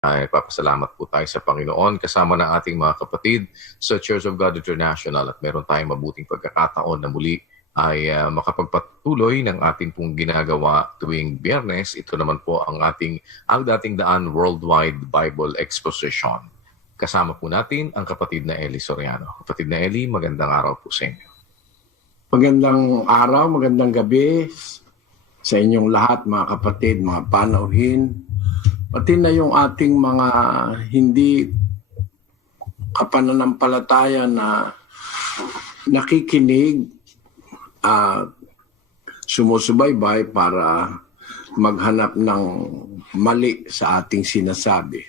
Ay papasalamat po tayo sa Panginoon kasama ng ating mga kapatid sa Church of God International at meron tayong mabuting pagkakataon na muli ay makapagpatuloy ng ating pong ginagawa tuwing Biyernes. Ito naman po ang dating daan Worldwide Bible Exposition. Kasama po natin ang kapatid na Eli Soriano. Kapatid na Eli, magandang araw po sa inyo. Magandang araw, magandang gabi sa inyong lahat mga kapatid, mga panauhin. Pati na yung ating mga hindi kapananampalataya na nakikinig at sumusubaybay para maghanap ng mali sa ating sinasabi.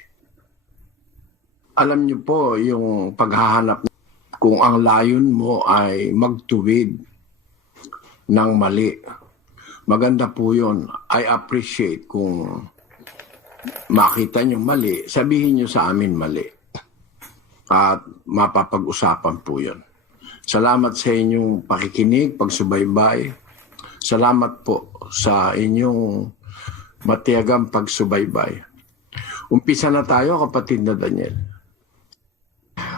Alam niyo po yung paghahanap kung ang layon mo ay magtuwid ng mali. Maganda po yun. I appreciate kung makita nyo mali, sabihin nyo sa amin mali. At mapapag-usapan po yun. Salamat sa inyong pakikinig, pagsubaybay. Salamat po sa inyong matiyagang pagsubaybay. Umpisa na tayo, kapatid na Daniel.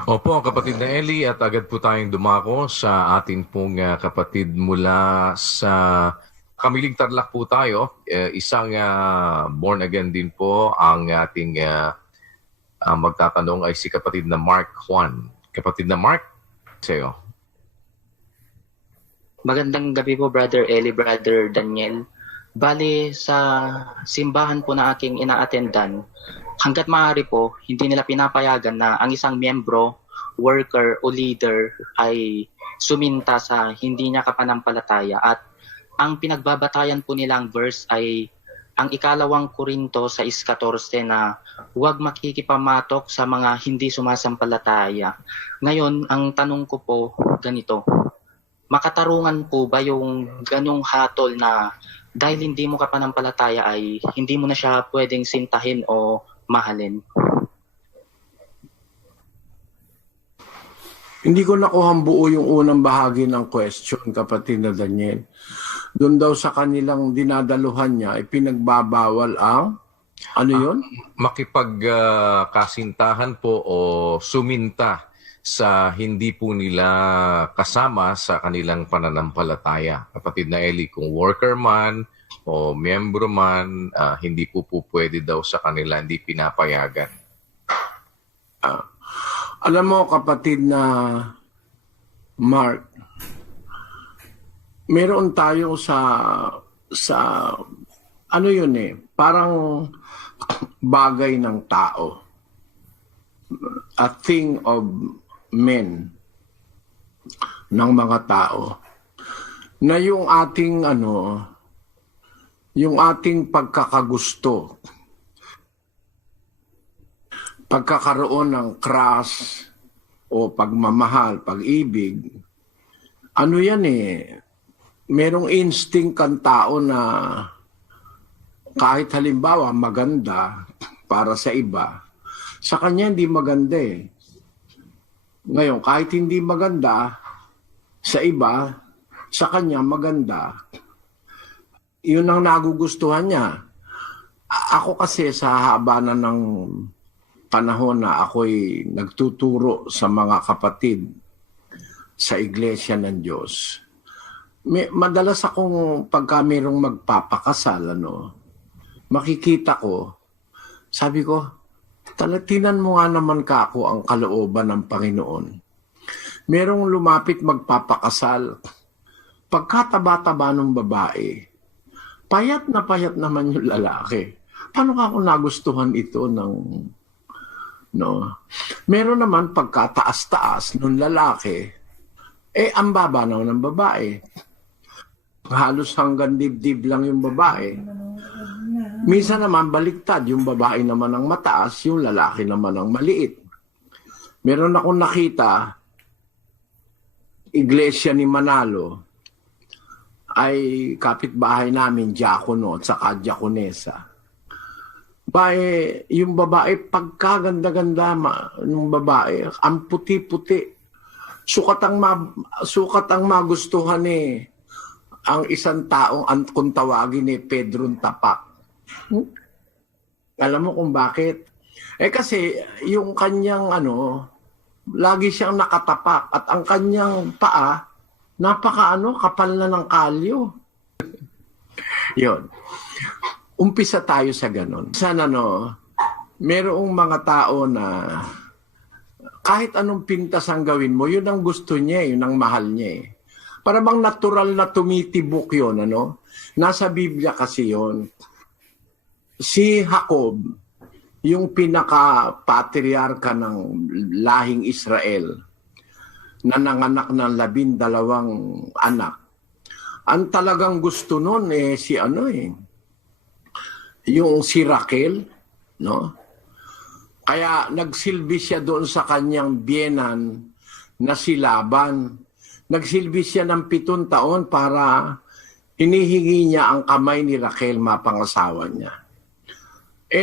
Opo, kapatid na Eli, at agad po tayong dumako sa atin pong kapatid mula sa Kamiling Tarlac po tayo. Isang born again din po ang ating magtatanong ay si kapatid na Mark Juan. Kapatid na Mark, sa'yo. Magandang gabi po, Brother Eli, Brother Daniel. Bali, sa simbahan po na aking ina-attendan, hanggat maaari po, hindi nila pinapayagan na ang isang miyembro, worker o leader ay suminta sa hindi niya kapanampalataya. At ang pinagbabatayan po nilang verse ay ang 2 Korinto 6:14 na huwag makikipamatok sa mga hindi sumasampalataya. Ngayon, ang tanong ko po ganito, makatarungan po ba yung ganong hatol na dahil hindi mo kapanampalataya ay hindi mo na siya pwedeng sintahin o mahalin? Hindi ko nakuhang buo yung unang bahagi ng question, kapatid na Daniel. Doon daw sa kanilang dinadaluhan niya, ay pinagbabawal ang, ano yun? Makipagkasintahan po o suminta sa hindi po nila kasama sa kanilang pananampalataya. Kapatid na Eli, kung worker man o miyembro man, hindi po pwede daw sa kanila, hindi pinapayagan. Alam mo, kapatid na Mark, meron tayo sa ano yun parang bagay ng tao, a thing of men, ng mga tao, na yung ating pagkakagusto, pagkakaroon ng crush o pagmamahal, pag-ibig, ano yan merong instinct ang tao na kahit halimbawa maganda para sa iba, sa kanya hindi maganda Ngayon, kahit hindi maganda sa iba, sa kanya maganda. Yun ang nagugustuhan niya. Ako kasi sa haba na ng panahon na ako'y nagtuturo sa mga kapatid sa Iglesia ng Diyos, madalas akong pagka mayroong magpapakasal, makikita ko, sabi ko, tinan mo nga naman kako ang kalooban ng Panginoon. Merong lumapit magpapakasal, pagkataba-taba ng babae, payat naman yung lalaki. Paano ka kung nagustuhan ito Meron naman pagkataas-taas ng lalaki, ang baba ng babae. Halos hanggang dibdib lang yung babae. Minsan naman baliktad, yung babae naman ang mataas, yung lalaki naman ang maliit. Meron akong nakita, iglesia ni Manalo, ay kapitbahay namin, diakono at saka diakonesa. Yung babae, pagkaganda-ganda ng babae, ang puti-puti. Sukat ang magustuhan ang isang taong kung tawagin Pedro Tapak. Alam mo kung bakit? Kasi yung kanyang lagi siyang nakatapak at ang kanyang paa, kapal na ng kalyo. Yun. Umpisa tayo sa ganun. Sana merong mga tao na kahit anong pintas ang gawin mo, yun ang gusto niya, yun ang mahal niya. Para bang natural na tumitibok yun, Nasa Biblia kasi yun. Si Jacob, yung pinaka-patriarka ng lahing Israel, na nanganak ng 12 anak. Ang talagang gusto nun yung si Raquel, Kaya nagsilbi siya doon sa kanyang biyenan na si Laban. Nagsilbi siya ng 7 taon para hinihingi niya ang kamay ni Raquel, mapangasawa niya.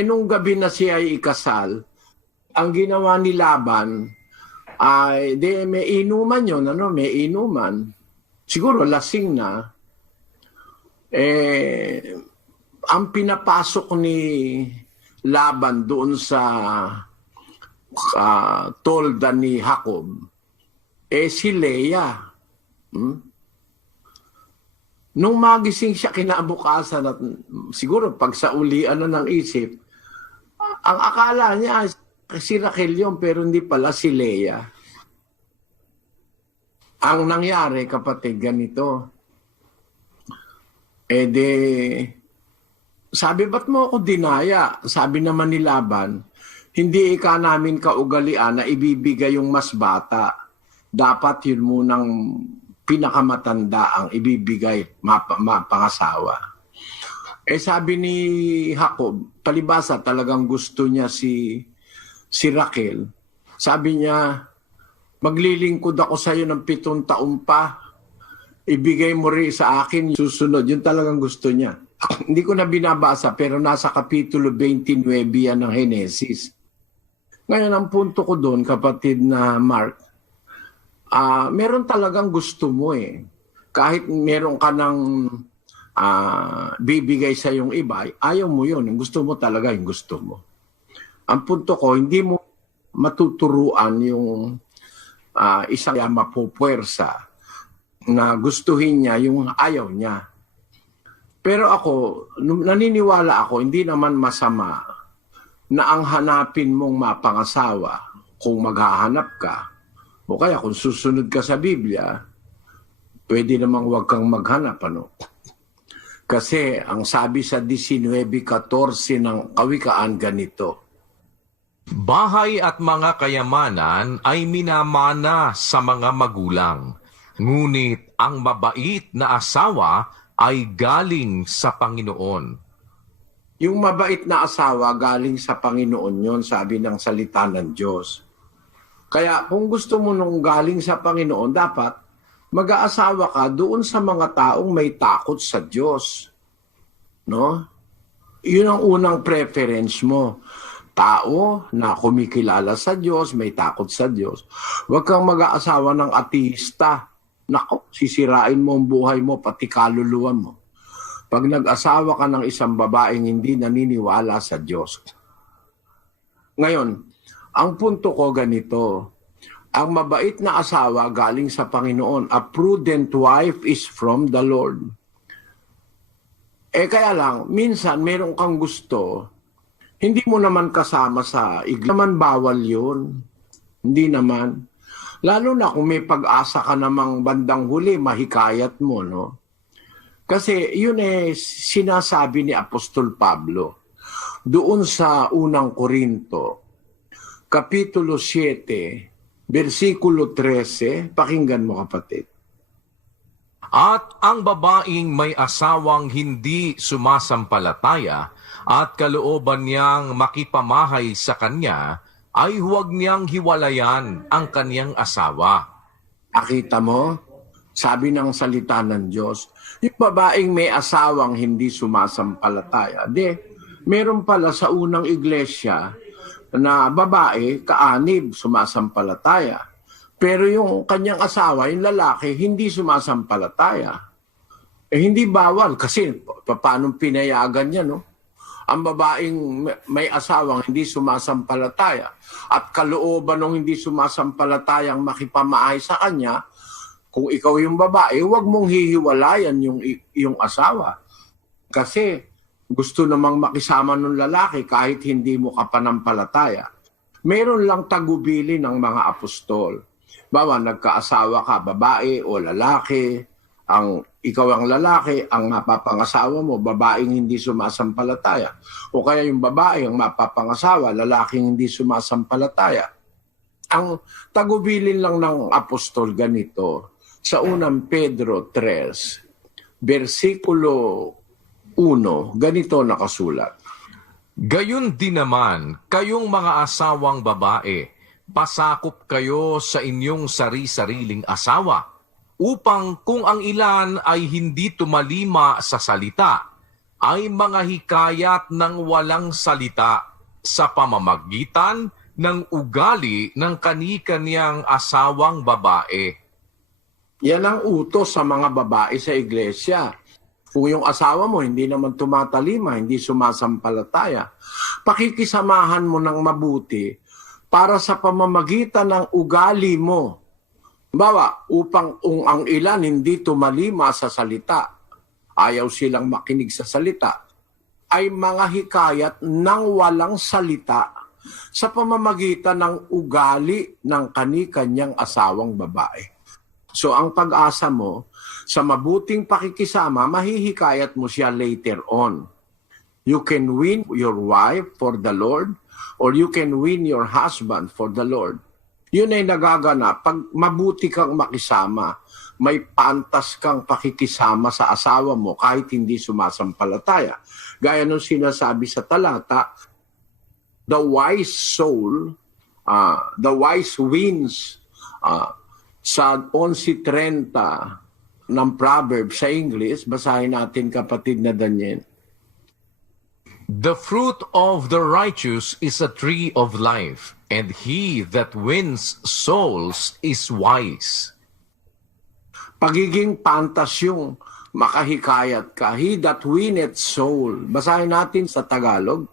Nung gabi na siya ay ikasal, ang ginawa ni Laban ay may inuman yun, may inuman. Siguro lasing na. Ang pinapasok ni Laban doon sa tolda ni Jacob, si Leah. Nung magising siya kinabukasan at siguro pag sa ulian na ng isip, ang akala niya si Raquel yun, pero hindi pala si Leah. Ang nangyari, kapatid, ganito. Sabi, ba't mo ako dinaya? Sabi naman ni Laban, hindi namin kaugalian na ibibigay yung mas bata. Dapat yun munang pinakamatanda ang ibibigay, mapangasawa. Sabi ni Jacob, palibasa talagang gusto niya si Raquel. Sabi niya, maglilingkod ako sa iyo ng 7 taon pa. Ibigay mo rin sa akin susunod. Yun talagang gusto niya. Hindi ko na binabasa pero nasa Kapitulo 29 yan ng Henesis. Ngayon, ang punto ko doon, kapatid na Mark, meron talagang gusto mo Kahit meron ka ng bibigay sa yung iba, ayaw mo yun. Yung gusto mo talaga yung gusto mo. Ang punto ko, hindi mo matuturuan yung isang mapupwersa na gustuhin niya yung ayaw niya. Pero ako, naniniwala ako, hindi naman masama na ang hanapin mong mapangasawa kung maghahanap ka, o kaya kung susunod ka sa Biblia, pwede namang huwag kang maghanap, Kasi ang sabi sa 19:14 ng Kawikaan ganito, Bahay at mga kayamanan ay minamana sa mga magulang, ngunit ang mabait na asawa ay galing sa Panginoon. Yung mabait na asawa galing sa Panginoon yon, sabi ng salita ng Diyos. Kaya kung gusto mo nung galing sa Panginoon, dapat mag-aasawa ka doon sa mga taong may takot sa Diyos. Yun ang unang preference mo. Tao na kumikilala sa Diyos, may takot sa Diyos. Huwag kang mag-aasawa ng ateista. Nako, sisirain mo ang buhay mo, pati kaluluwa mo. Pag nag-asawa ka ng isang babaeng hindi naniniwala sa Diyos. Ngayon, ang punto ko ganito, ang mabait na asawa galing sa Panginoon. A prudent wife is from the Lord. Kaya lang, minsan meron kang gusto, hindi mo naman kasama sa iglesia. Naman bawal yun. Hindi naman. Lalo na kung may pag-asa ka namang bandang huli, mahikayat mo, Kasi yun sinasabi ni Apostol Pablo doon sa unang Korinto, Kapitulo 7, versikulo 13, pakinggan mo kapatid. At ang babaeng may asawang hindi sumasampalataya at kalooban niyang makipamahay sa kanya, ay huwag niyang hiwalayan ang kaniyang asawa. Nakita mo? Sabi ng salita ng Diyos, yung babaeng may asawang hindi sumasampalataya. Meron pala sa unang iglesia na babae, kaanib, sumasampalataya. Pero yung kanyang asawa, yung lalaki, hindi sumasampalataya. Hindi bawal kasi paano pinayagan niya, ang babaeng may asawang hindi sumasampalataya at kalooban ng hindi sumasampalatayang makipamaay sa kanya, kung ikaw yung babae, huwag mong hihiwalayan yung asawa. Kasi gusto namang makisama ng lalaki kahit hindi mo kapanampalataya. Meron lang tagubili ng mga apostol. Bawa, nagkaasawa ka, babae o lalaki, ikaw ang lalaki, ang mapapangasawa mo, babaeng hindi sumasampalataya. O kaya yung babae ang mapapangasawa, lalaking hindi sumasampalataya. Ang tagubilin lang ng apostol ganito, sa unang Pedro 3, versikulo 1, ganito nakasulat. Gayon din naman, kayong mga asawang babae, pasakop kayo sa inyong sari-sariling asawa, upang kung ang ilan ay hindi tumalima sa salita, ay mga hikayat ng walang salita sa pamamagitan ng ugali ng kani-kaniyang asawang babae. Yan ang utos sa mga babae sa iglesia. Kung yung asawa mo hindi naman tumatalima, hindi sumasampalataya, pakikisamahan mo ng mabuti para sa pamamagitan ng ugali mo. Bawa, upang ang ilan hindi tumalima sa salita, ayaw silang makinig sa salita, ay mga hikayat ng walang salita sa pamamagitan ng ugali ng kani-kanyang asawang babae. So ang pag-asa mo, sa mabuting pakikisama, mahihikayat mo siya later on. You can win your wife for the Lord or you can win your husband for the Lord. Yun ay nagaganap pag mabuti kang makisama, may pantas kang pakikisama sa asawa mo kahit hindi sumasampalataya. Gaya nung sinasabi sa talata, the wise soul, the wise wins, sa 11:30 ng Proverbs sa English, basahin natin kapatid na Daniel. The fruit of the righteous is a tree of life, and he that wins souls is wise. Pagiging pantas yung makahikayat ka. He that winneth soul. Basahin natin sa Tagalog.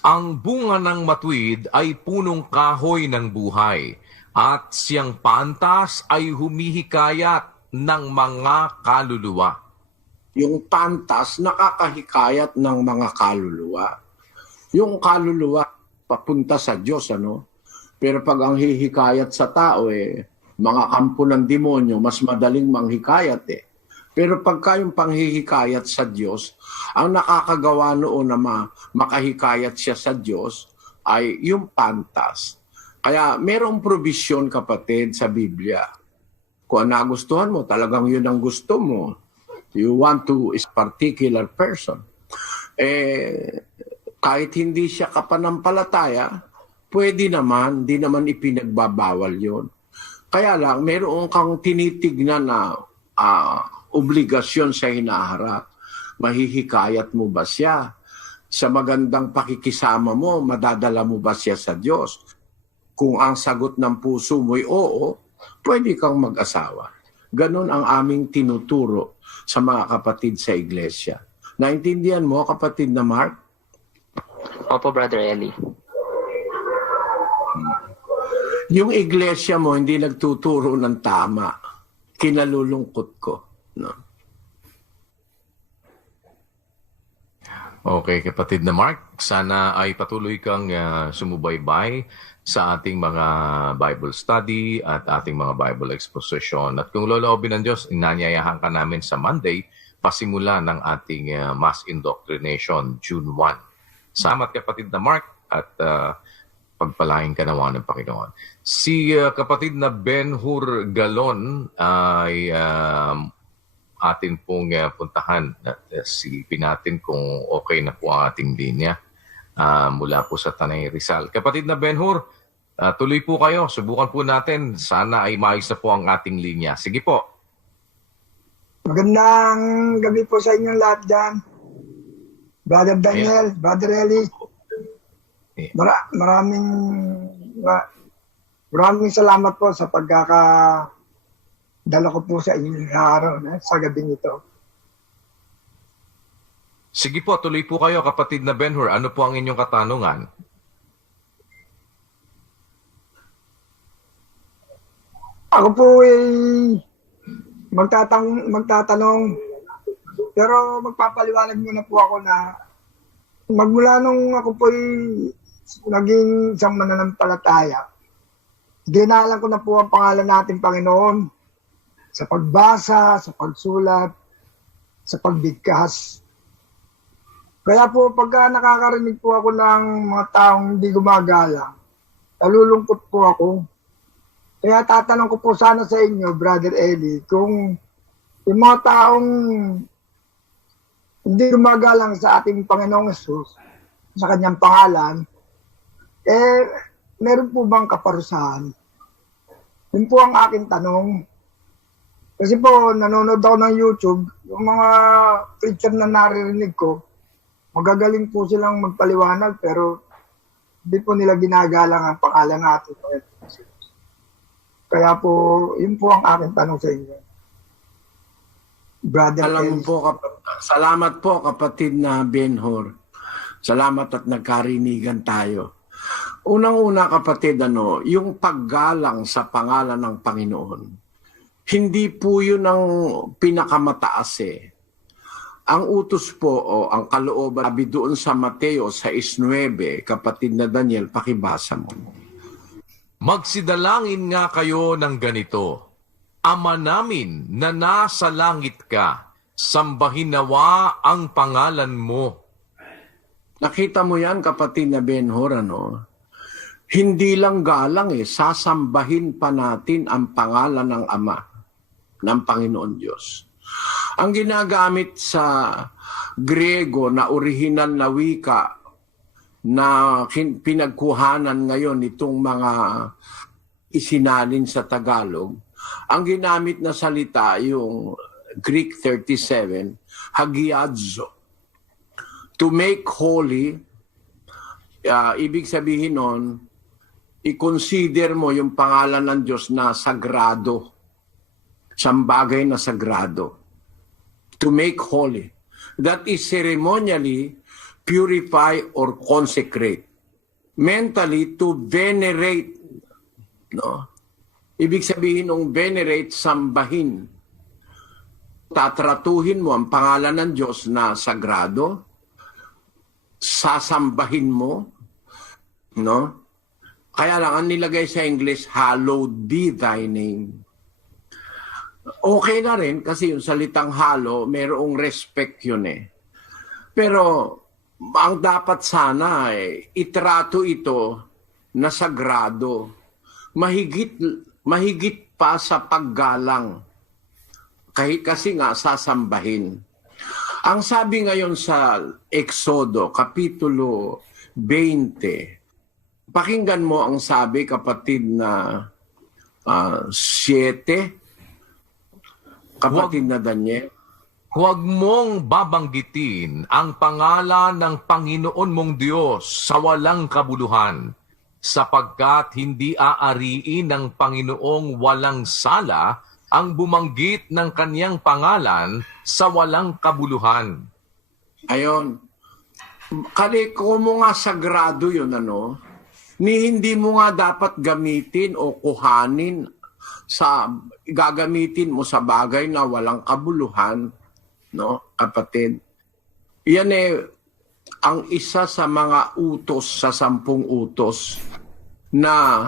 Ang bunga ng matuwid ay punong kahoy ng buhay, at siyang pantas ay humihikayat ng mga kaluluwa. Yung pantas, nakakahikayat ng mga kaluluwa. Yung kaluluwa, papunta sa Diyos, ano? Pero pag ang hihikayat sa tao, mga kampo ng demonyo, mas madaling manghikayat, Pero pagka yung panghihikayat sa Diyos, ang nakakagawa noon na makahikayat siya sa Diyos, ay yung pantas. Kaya merong provision, kapatid, sa Biblia. Kung nagustuhan mo, talagang yun ang gusto mo. You want to is particular person. Kahit hindi siya kapanampalataya, pwede naman, di naman ipinagbabawal yun. Kaya lang, meron kang tinitignan na obligasyon sa hinaharap. Mahihikayat mo ba siya? Sa magandang pakikisama mo, madadala mo ba siya sa Diyos? Kung ang sagot ng puso mo'y oo, pwede kang mag-asawa. Ganon ang aming tinuturo sa mga kapatid sa iglesia. Naintindihan mo, kapatid na Mark? Opo, Brother Eli. Yung iglesia mo hindi nagtuturo ng tama. Kinalulungkot ko. No? Okay, kapatid na Mark, sana ay patuloy kang sumubaybay sa ating mga Bible study at ating mga Bible exposition. At kung loloobin ng Diyos, inanyayahan ka namin sa Monday, pasimula ng ating mass indoctrination, June 1. Salamat kapatid na Mark at pagpalain ka nawa ng Panginoon. Si kapatid na Ben-Hur Galon ay atin pong puntahan at silipin natin kung okay na po ang ating linya mula po sa Tanay Rizal. Kapatid na Ben-Hur, tuloy po kayo. Subukan po natin. Sana ay maayos na po ang ating linya. Sige po. Magandang gabi po sa inyong lahat dyan. Brother Daniel, Brother Eli. Maraming salamat po sa pagkakadala ko po sa inyong araw sa gabing ito. Sige po, tuloy po kayo kapatid na Ben-Hur. Ano po ang inyong katanungan? Ako po ay magtatanong, pero magpapaliwanag muna po ako na magmula nung ako po ay naging isang mananampalataya, ginalan ko na po ang pangalan nating Panginoon sa pagbasa, sa pagsulat, sa pagbigkas. Kaya po pagka nakakarinig po ako ng mga taong hindi gumagala, nalulungkot po ako. Kaya tatanong ko po sana sa inyo, Brother Eli, kung yung mga taong hindi gumagalang sa ating Panginoong Hesus, sa kanyang pangalan, meron po bang kaparusahan? Yun po ang aking tanong. Kasi po, nanonood ako ng YouTube, yung mga preacher na naririnig ko, magagaling po silang magpaliwanag, pero hindi po nila ginagalang ang pangalan natin. Kaya po, yun po ang aking tanong sa inyo. Brother Salamat po kapatid na Ben-Hur. Salamat at nagkarinigan tayo. Unang-una kapatid, yung paggalang sa pangalan ng Panginoon, hindi po yun ang pinakamataas eh. Ang utos po o ang kalooban, sabi doon sa Mateo 6:9, kapatid na Daniel, pakibasa mo. Magsidalangin nga kayo ng ganito, Ama namin na nasa langit ka, sambahin nawa ang pangalan mo. Nakita mo yan kapatid na Ben-Hur, Hindi lang galang sasambahin pa natin ang pangalan ng Ama, ng Panginoon Diyos. Ang ginagamit sa Griego na orihinal na wika na pinagkuhanan ngayon itong mga isinalin sa Tagalog, ang ginamit na salita yung Greek 37, hagiadzo. To make holy, ibig sabihin nun, i-consider mo yung pangalan ng Diyos na sagrado, siyang bagay na sagrado. To make holy. That is ceremonially purify or consecrate. Mentally, to venerate. Ibig sabihin ng venerate, sambahin. Tatratuhin mo ang pangalan ng Diyos na sagrado, sasambahin mo, Kaya lang, ang nilagay sa English, hallowed be thy name. Okay na rin, kasi yung salitang hallow, mayroong respect yun Pero, ang dapat sana itrato ito na sagrado. Mahigit pa sa paggalang. Kasi nga, sasambahin. Ang sabi ngayon sa Exodo, Kapitulo 20, pakinggan mo ang sabi, kapatid na 7, kapatid na Daniel. Huwag mong babanggitin ang pangalan ng Panginoon mong Diyos sa walang kabuluhan, sapagkat hindi aariin ng Panginoong walang sala ang bumanggit ng kaniyang pangalan sa walang kabuluhan. Ayon. Kaliko mo nga sagrado yun, hindi mo nga dapat gamitin o kuhanin gagamitin mo sa bagay na walang kabuluhan, kapatid. Yan ang isa sa mga utos sa 10 utos na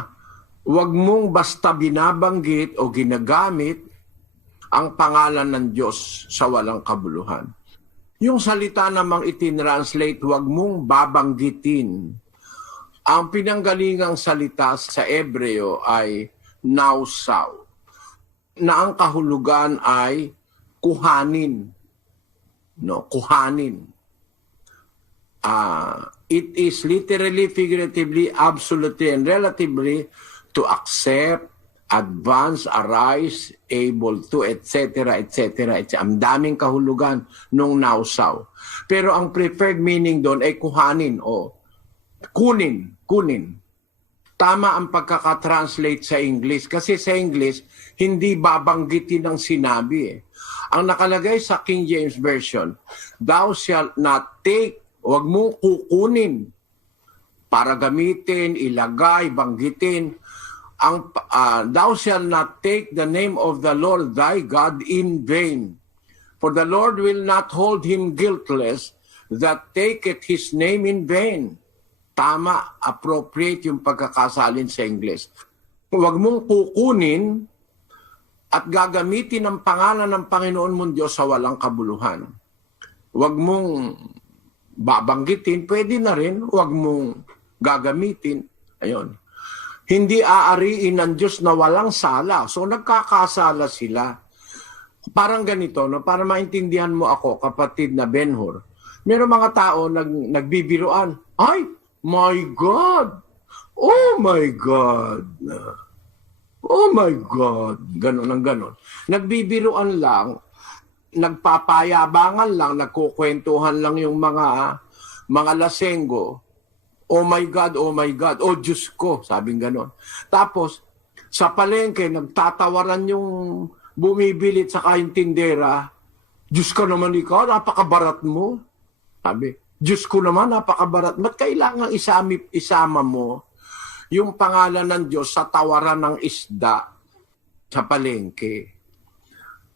huwag mong basta binabanggit o ginagamit ang pangalan ng Diyos sa walang kabuluhan. Yung salita namang itinranslate, huwag mong babanggitin. Ang pinanggalingang salita sa Hebreo ay nausaw, na ang kahulugan ay kuhanin. Kuhanin. It is literally, figuratively, absolutely, and relatively to accept, advance, arise, able to, etc., etc., etc. Ang daming kahulugan nung nausaw. Pero ang preferred meaning doon ay kuhanin o kunin. Tama ang pagkakatranslate sa English. Kasi sa English, hindi babanggitin ang sinabi eh. Ang nakalagay sa King James Version, thou shalt not take, huwag mong kukunin para gamitin, ilagay, banggitin. Thou shalt not take the name of the Lord thy God in vain. For the Lord will not hold him guiltless that taketh his name in vain. Tama, appropriate yung pagkakasalin sa English. Huwag mong kukunin at gagamitin ang pangalan ng Panginoon mong Diyos sa walang kabuluhan. Huwag mong babanggitin, pwede na rin, huwag mong gagamitin. Ayun. Hindi aariin ng Diyos na walang sala. So nagkakasala sila. Parang ganito, no? Para maintindihan mo ako, kapatid na Ben-Hur. Meron mga tao nagbibiruan. Ay, my God! Oh my God! Oh my God! Ganon ang ganon. Nagbibiruan lang, nagpapayabangan lang, nagkukwentuhan lang yung mga lasenggo. Oh my God, oh my God, oh Diyos ko, sabing ganon. Tapos, sa palengke, nagtatawaran yung bumibilit sa kayong tindera. Diyos ka naman ikaw, napakabarat mo. Sabi, Diyos ko naman, napakabarat. Ba't kailangan isama mo yung pangalan ng Diyos sa tawaran ng isda sa palengke?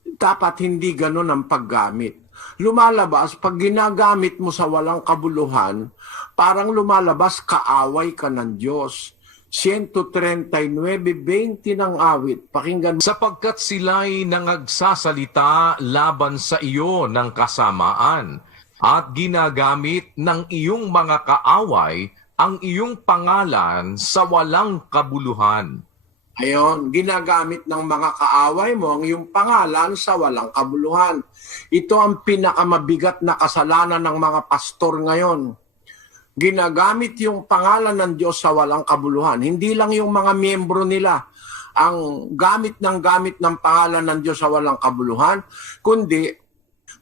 Dapat hindi ganon ang paggamit. Lumalabas, pag ginagamit mo sa walang kabuluhan, parang lumalabas kaaway ka ng Diyos. 139:20 ng awit. Pakinggan. Sapagkat sila'y nangagsasalita laban sa iyo ng kasamaan, at ginagamit ng iyong mga kaaway ang iyong pangalan sa walang kabuluhan. Ayon, ginagamit ng mga kaaway mo ang iyong pangalan sa walang kabuluhan. Ito ang pinakamabigat na kasalanan ng mga pastor ngayon. Ginagamit yung pangalan ng Diyos sa walang kabuluhan. Hindi lang yung mga miyembro nila ang gamit ng pangalan ng Diyos sa walang kabuluhan, kundi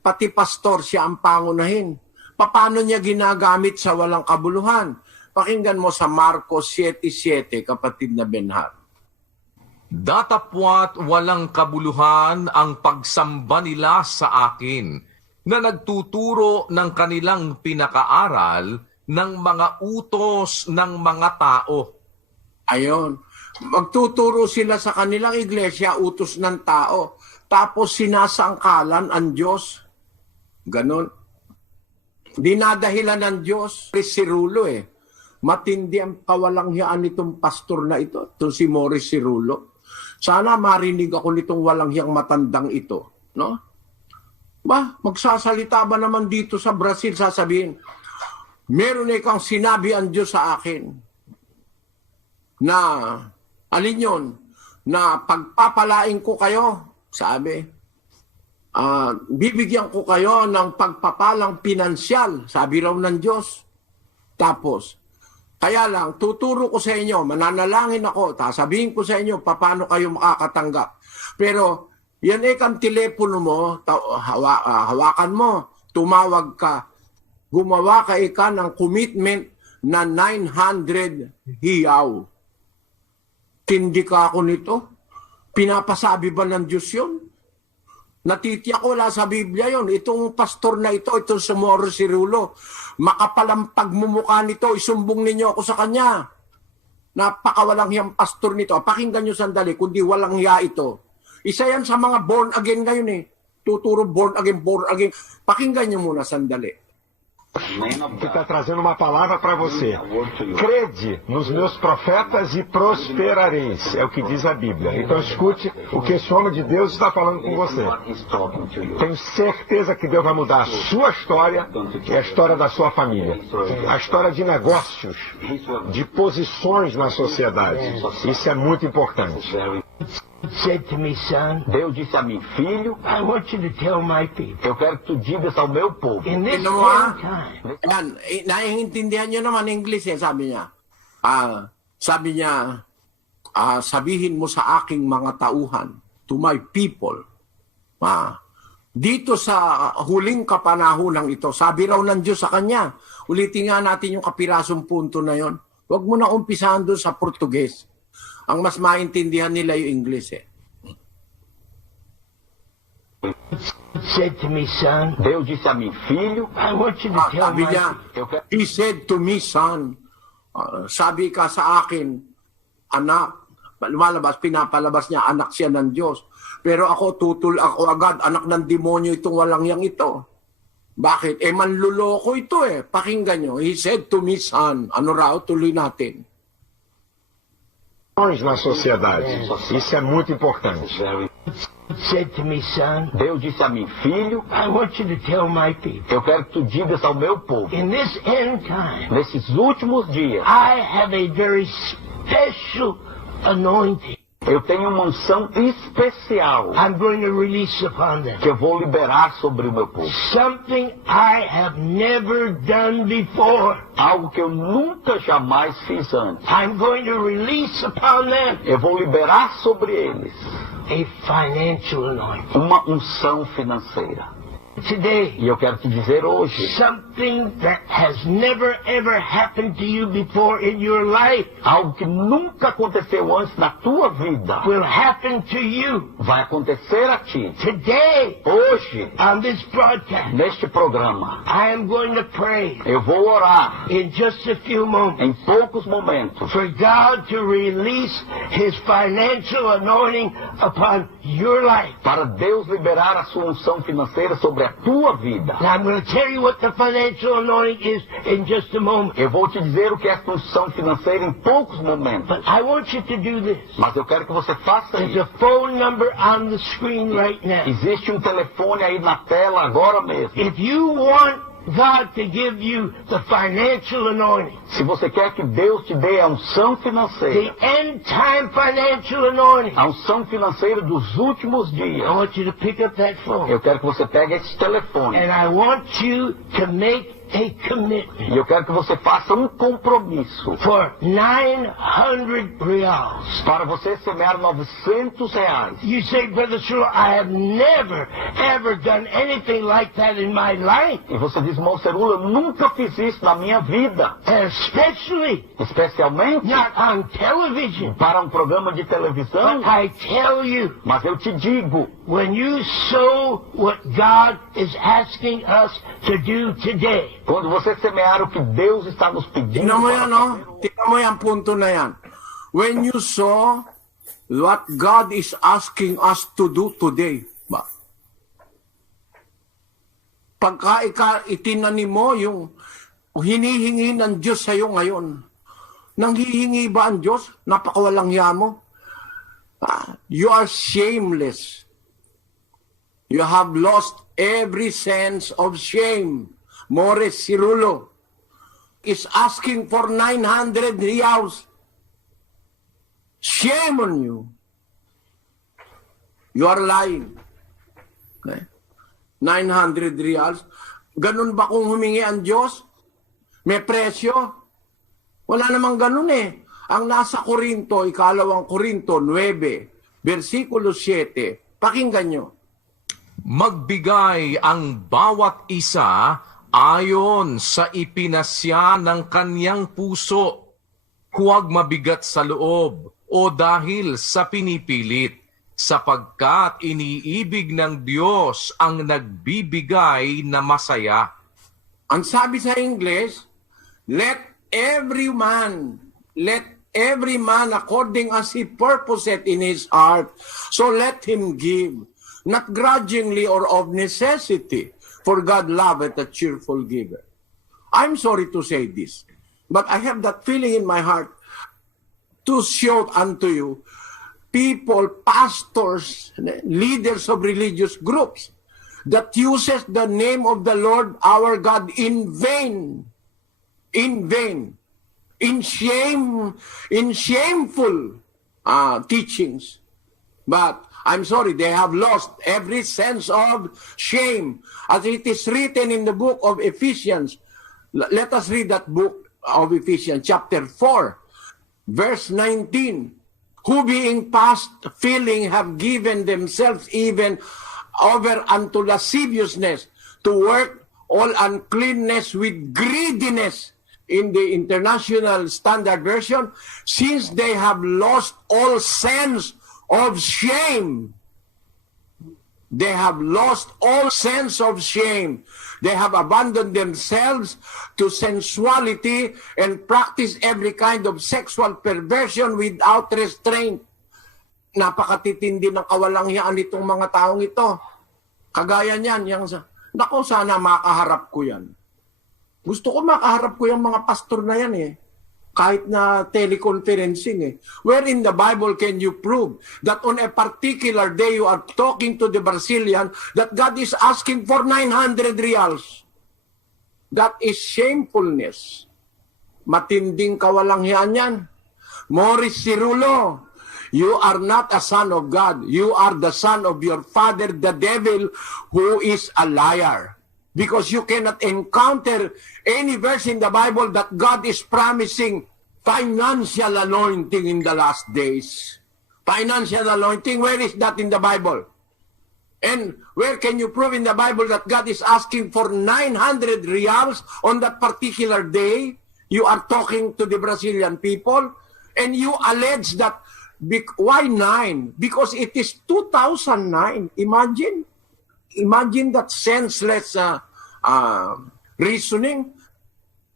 pati pastor siya ang pangunahin. Paano niya ginagamit sa walang kabuluhan? Pakinggan mo sa Marcos 7:7, kapatid na Benhar. Datapwat walang kabuluhan ang pagsamba nila sa akin, na nagtuturo ng kanilang pinakaaral ng mga utos ng mga tao. Ayon. Magtuturo sila sa kanilang iglesia, utos ng tao. Tapos sinasangkalan ang Diyos. Ganon. Dinadahilan ng Diyos. Cirulo eh. Matindi ang kawalanghiyaan nitong pastor na ito. Ito si Morris Cirulo. Sana marinig ako nitong walanghiyang matandang ito. No? Magsasalita ba naman dito sa Brazil, sasabihin, meron ikang sinabi ang Diyos sa akin na, alin yun, na pagpapalain ko kayo, sabi, bibigyan ko kayo ng pagpapalang pinansyal, sabi raw ng Diyos. Tapos, kaya lang, tuturo ko sa inyo, mananalangin ako, sabihin ko sa inyo, paano kayo makakatanggap. Pero, yan kang telepono mo, hawakan mo, tumawag ka, gumawa ka ng commitment na 900 hiyaw. Tindi ka ako nito? Pinapasabi ba ng Diyos yun? Natitiyak wala sa Biblia yon. Itong pastor na ito, itong si Morris Cirulo, makapalang pagmumukha nito, isumbong ninyo ako sa kanya. Napakawalang hiyang pastor nito. Pakinggan nyo sandali, kundi walang hiya ito. Isa yan sa mga born again ngayon eh. Tuturo born again. Pakinggan nyo muna sandali. Que está trazendo uma palavra para você. Crede nos meus profetas e prosperareis. É o que diz a Bíblia. Então escute o que esse homem de Deus está falando com você. Tenho certeza que Deus vai mudar a sua história e a história da sua família. A história de negócios, de posições na sociedade. Isso é muito importante. Said to me, son, Deus disse a mim, filho, I want you to tell my people. eu quero que tu digas ao meu povo. In this Tignan mo ha? time, Yan, naiintindihan nyo naman English eh, sabi niya. Sabihin mo sa aking mga tauhan, to my people. Dito sa huling kapanahonang ito, sabi raw ng Diyos sa kanya, ulitin nga natin yung kapirasong punto na yon. Huwag mo na umpisahan doon sa Portuguese. Ang mas maintindihan nila yung English eh. Said to me, son, Deus disse a mim, filho, I want you to tell Sabi my niya, He said to me, son, sabi ka sa akin, anak, lumalabas, pinapalabas niya, anak siya ng Diyos. Pero ako, tutul ako agad, anak ng demonyo itong walang yang ito. Bakit? Manluloko ito eh. Pakinggan nyo. He said to me, son, ano raw, tuloy natin. na sociedade. Isso é muito importante. said to me, son, Deus disse a mim, filho, I want you to tell my people, eu quero que tu digas ao meu povo, in this end time, nesses últimos dias, I have a very special anointing eu tenho uma unção especial I'm going to release upon them. que eu vou liberar sobre o meu povo. Something I have never done before. Algo que eu nunca jamais fiz antes. I'm going to release upon them Eu vou liberar sobre eles a financial anointing. uma unção financeira. Today, E eu quero te dizer hoje, something that has never ever happened to you before in your life algo que nunca aconteceu antes na tua vida, will happen to you vai acontecer a ti. today Hoje, on this broadcast. neste programa, I am going to pray eu vou orar in just a few moments em poucos momentos for God to release His financial anointing upon your life. para Deus liberar a sua unção financeira sobre a tua vida. Now I'm going to tell you what the financial anointing is in just a moment. Eu vou te dizer o que é essa unção financeira em poucos momentos. But I want you to do this. Mas eu quero que você faça There's isso. a phone number on the screen right now. Existe um telefone aí na tela agora mesmo. If you want God to give you the financial anointing, Se você quer que Deus te dê a unção the financeira, end time financial anointing, a unção financeira dos últimos I dias, want you to pick up that phone. eu quero que você pegue esse telefone And I want you to make a commitment e eu quero que você faça um compromisso for 900 reals. para você semear R$900. You say, Brother Shula, I have never, ever done anything like that in my life, E você diz, irmão Cerula, eu nunca fiz isso na minha vida, especially especialmente not on television. para um programa de televisão. But I tell you, Mas eu te digo, when you sow what God is asking us to do today, quando você semear o que Deus está nos pedindo, Tingnan mo para yan, no? Tingnan mo yan, punto na yan. When you saw what God is asking us to do today, ba? Pagka itinanim mo yung hinihingi ng Diyos sa'yo ngayon, nanghihingi ba ang Diyos? Napakawalang hiya mo. You are shameless. You have lost every sense of shame. Morris Cirulo is asking for 900 reals. Shame on you. You are lying. Okay? 900 reals. Ganun ba kung humingi ang Diyos? May presyo? Wala namang ganun eh. Ang nasa Korinto, ikalawang Korinto 9, versikulo 7, pakinggan nyo. Magbigay ang bawat isa ayon sa ipinasya ng kanyang puso, huwag mabigat sa loob o dahil sa pinipilit, sapagkat iniibig ng Diyos ang nagbibigay na masaya. Ang sabi sa English, let every man according as he purposeth in his heart, so let him give, not grudgingly or of necessity, for God loveth a cheerful giver. I'm sorry to say this, but I have that feeling in my heart to show unto you people, pastors, leaders of religious groups that uses the name of the Lord our God in vain, in shameful teachings. But I'm sorry, they have lost every sense of shame. As it is written in the book of Ephesians, let us read that book of Ephesians, chapter 4, verse 19. Who being past feeling have given themselves even over unto lasciviousness, to work all uncleanness with greediness. in the International Standard Version, since they have lost all sense of shame. They have lost all sense of shame. They have abandoned themselves to sensuality and practice every kind of sexual perversion without restraint. Napakatitindi ng kawalanghiyaan nitong mga taong ito. Kagaya niyan, nako, sana makaharap ko yan. Gusto ko makaharap ko yung mga pastor na yan eh. Kahit na teleconferencing eh. Where in the Bible can you prove that on a particular day you are talking to the Brazilian that God is asking for 900 reals? That is shamefulness. Matinding kawalanghyan yan. Morris Cirulo, you are not a son of God. You are the son of your father, the devil, who is a liar. Because you cannot encounter any verse in the Bible that God is promising financial anointing in the last days. Financial anointing, where is that in the Bible? And where can you prove in the Bible that God is asking for 900 reals on that particular day? You are talking to the Brazilian people, and you allege that, why 9? Because it is 2009. Imagine that senseless reasoning.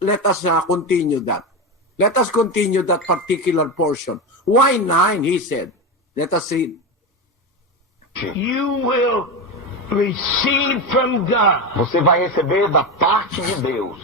Let us continue that. Let us continue that particular portion. Why 9, he said. Let us read. You will receive from God. Você vai receber da parte de Deus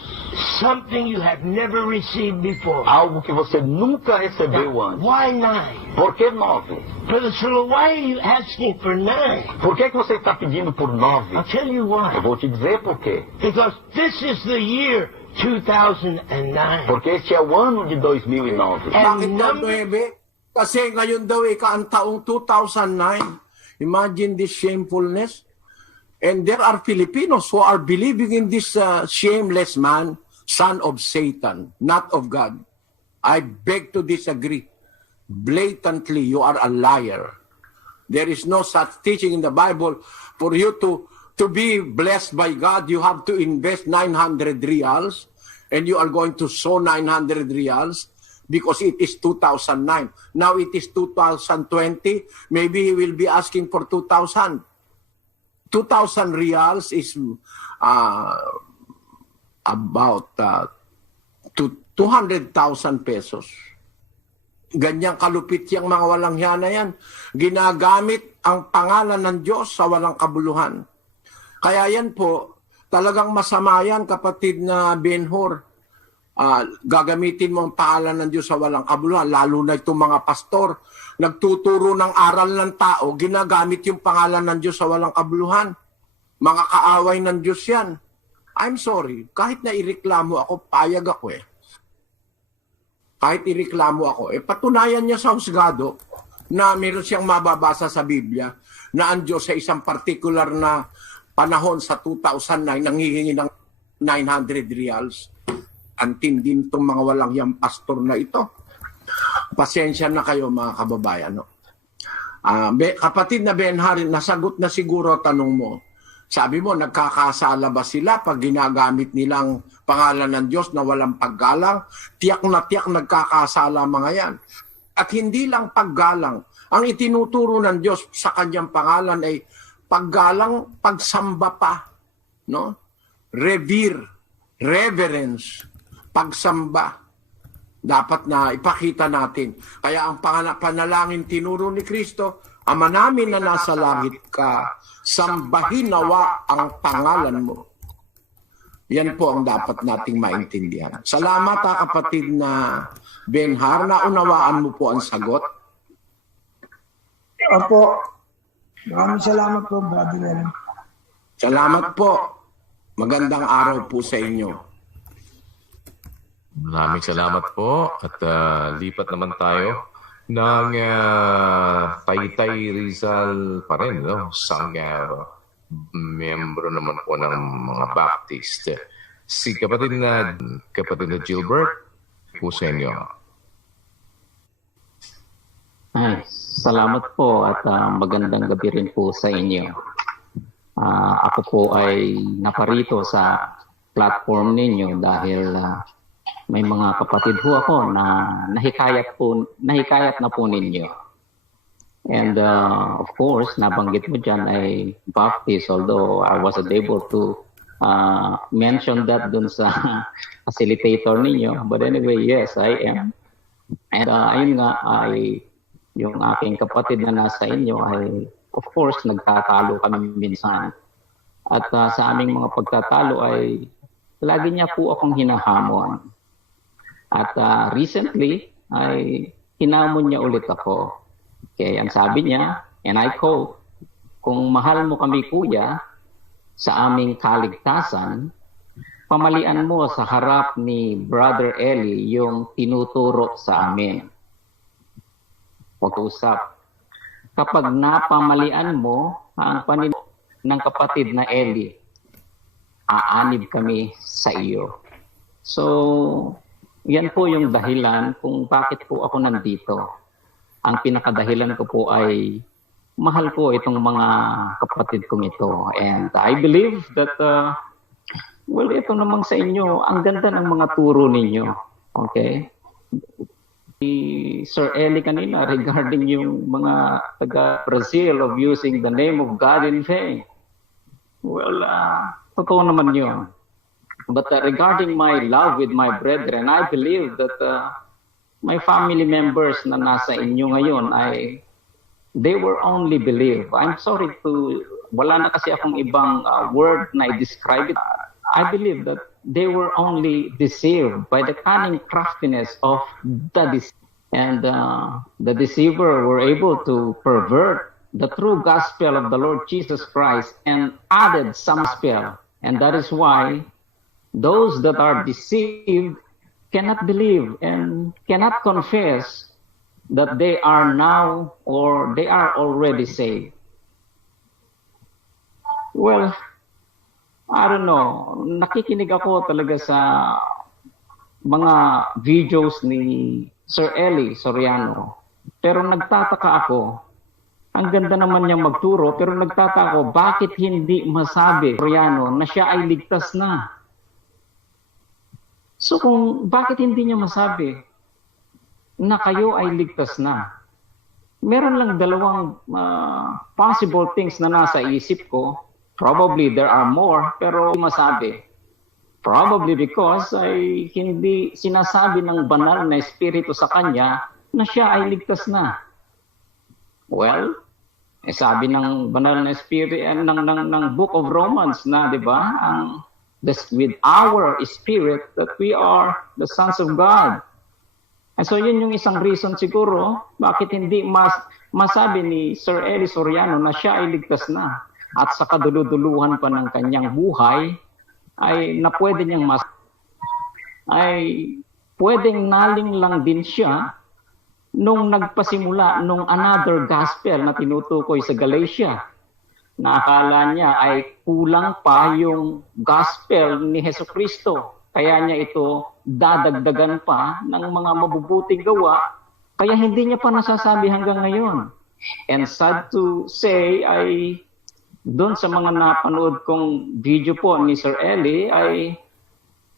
something you have never received before. algo que você nunca recebeu antes. Why 9? Por que 9? Brother Solo, why are you asking for 9? Por que você está pedindo por 9? I'll tell you Eu why. vou te dizer por quê. Because this is the year 2009. Porque este é o ano de 2009. Bakit daw 9? Kasi ngayon daw ang taong 2009. Imagine this shamefulness. And there are Filipinos who are believing in this shameless man, son of Satan, not of God. I beg to disagree. Blatantly, you are a liar. There is no such teaching in the Bible. For you to be blessed by God, you have to invest 900 reals, and you are going to sow 900 reals because it is 2009. Now it is 2020. Maybe he will be asking for 2,000. 2,000 reals is about 200,000 pesos. Ganyang kalupit yung mga walang hiyana yan. Ginagamit ang pangalan ng Diyos sa walang kabuluhan. Kaya yan po, talagang masama yan, kapatid na Ben-Hur. Gagamitin mo ang pangalan ng Diyos sa walang kabuluhan, lalo na itong mga pastor. Nagtuturo ng aral ng tao, ginagamit yung pangalan ng Diyos sa walang kabuluhan. Mga kaaway ng Diyos yan. I'm sorry, kahit na ireklamo ako, payag ako eh. Kahit ireklamo ako, patunayan niya sa husgado na meron siyang mababasa sa Biblia na ang Diyos sa isang particular na panahon sa 2009 nanghihingi ng 900 reals. Antindin itong mga walang yang pastor na ito. Pasensya na kayo mga kababayan. No? Kapatid na Ben-Hur, nasagot na siguro tanong mo. Sabi mo, nagkakasala ba sila pag ginagamit nilang pangalan ng Diyos na walang paggalang? Tiyak na tiyak nagkakasala mga yan. At hindi lang paggalang. Ang itinuturo ng Diyos sa kanyang pangalan ay paggalang, pagsamba pa. No? Revere, reverence, pagsamba. Dapat na ipakita natin. Kaya ang panalangin tinuro ni Kristo, Ama namin na nasa langit ka, sambahin nawa ang pangalan mo. Yan po ang dapat nating maintindihan. Salamat kapatid na Ben-Hur, naunawaan mo po ang sagot. Opo. Maraming salamat po, Brother Ellen. Salamat po. Magandang araw po sa inyo. Maraming salamat po at lipat naman tayo ng Taytay Rizal pa rin, no? Isang miyembro naman po ng mga Baptist. Si kapatid na Gilbert po sa inyo. Salamat po at magandang gabi rin po sa inyo. Ako po ay naparito sa platform ninyo dahil may mga kapatid ho ako na nahikayat na po ninyo. And of course, nabanggit mo dyan ay baptist, although I wasn't able to mention that dun sa facilitator ninyo. But anyway, yes, I am. And ayun nga, yung aking kapatid na nasa inyo ay, of course, nagtatalo kami minsan. At sa aming mga pagtatalo ay lagi niya po akong hinahamon. At recently ay hinamon niya ulit ako. Kaya ang sabi niya, and I quote, "Kung mahal mo kami kuya sa aming kaligtasan, pamalian mo sa harap ni Brother Eli yung tinuturo sa amin." Pag-usap. Kapag napamalian mo ang Panginoon ng kapatid na Eli, aanib kami sa iyo. So, yan po yung dahilan kung bakit po ako nandito. Ang pinakadahilan ko po ay mahal ko itong mga kapatid kong ito. And I believe that, well, ito namang sa inyo, ang ganda ng mga turo ninyo. Okay? Sir Eli kanina regarding yung mga taga-Brazil of using the name of God in vain. Well, totoo naman yun. But regarding my love with my brethren, I believe that my family members na nasa inyo ngayon ay they were only believe. I'm sorry to, wala na kasi akong ibang word na i-describe it. I believe that they were only deceived by the cunning craftiness of the deceiver. And the deceiver were able to pervert the true gospel of the Lord Jesus Christ and added some spell. And that is why those that are deceived cannot believe and cannot confess that they are now or they are already saved. Well, I don't know. Nakikinig ako talaga sa mga videos ni Sir Eli Soriano. Pero nagtataka ako, ang ganda naman niyang magturo, pero nagtataka ako, bakit hindi masabi Soriano na siya ay ligtas na? So kung bakit hindi niya masabi na kayo ay ligtas na? Meron lang dalawang possible things na nasa isip ko. Probably there are more, pero masabi. Probably because ay hindi sinasabi ng banal na espiritu sa kanya na siya ay ligtas na. Well, sabi ng banal na espiritu ng Book of Romans na, 'di ba? With our spirit that we are the sons of God. And so yun yung isang reason siguro bakit hindi masabi ni Sir Eli Soriano na siya ay ligtas na. At sa kaduluduluhan pa ng kanyang buhay, ay na pwede niyang ay pwedeng naling lang din siya nung nagpasimula nung another gospel na tinutukoy sa Galatia. Na akala niya ay kulang pa yung gospel ni Hesukristo. Kaya niya ito dadagdagan pa ng mga mabubuting gawa. Kaya hindi niya pa nasasabi hanggang ngayon. And sad to say ay doon sa mga napanood kong video po ni Sir Eli ay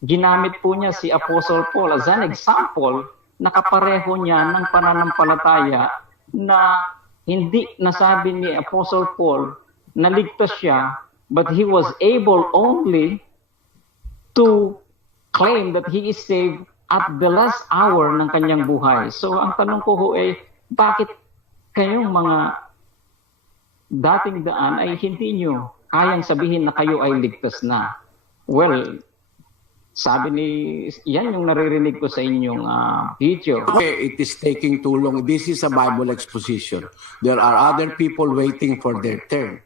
ginamit po niya si Apostle Paul as an example na kapareho niya ng pananampalataya na hindi nasabi ni Apostle Paul na ligtas siya, but he was able only to claim that he is saved at the last hour ng kanyang buhay. So ang tanong ko ho ay, bakit kayong mga dating daan ay hindi nyo kayang sabihin na kayo ay ligtas na? Well, sabi ni, yan yung naririnig ko sa inyong video. Okay, it is taking too long. This is a Bible exposition. There are other people waiting for their turn.